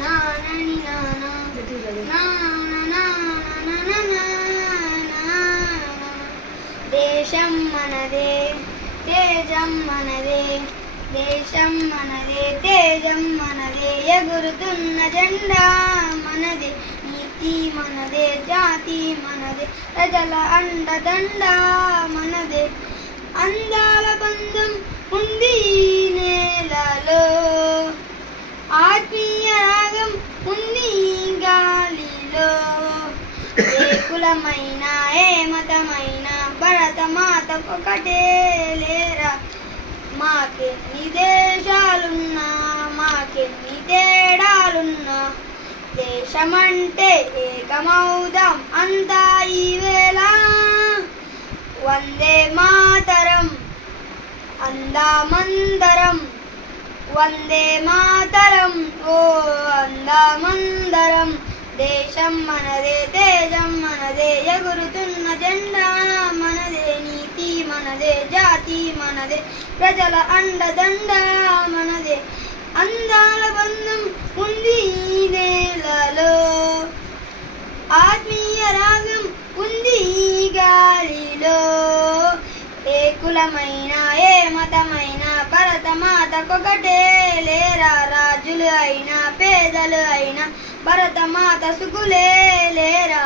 నానని నానా దేశం మనదే తేజం మనదే దేశం మనదే తేజం మనదే ఎగురుతున్న జెండా మనదే నీతి మనదే జాతి మనదే ప్రజల అండదండ మనదే అందాల బంధం ఉంది ఈ నేలలో ఆత్మీయ రాగం ఉంది ఈ గాలిలో ఏ కులమైనా ఏ మతమైనా భరతమాత ఒకటే లేరా మాకెన్ని దేశాలున్నా మాకెన్ని తేడాలున్నా దేశమంటే ఏకమౌదాం అంతా ఈవేళ వందే మాతరం అందామందరం వందే మాతరం ఓ అందామందరం దేశం మనదే తేజం మనదే ఎగురుతున్న జెండా మనదే నీతి మనదే జాతి మనదే ప్రజల అండదండ మనదే అందాల బంధం ఉంది ఈ నేలలో ఆత్మీయ రాగం ఉంది ఈ గాలిలో ఏ కులమైనా ఏ మతమైనా భరతమాతకొకటే లేరా రాజులు అయినా పేదలు అయినా భరతమాత సుకులే లేరా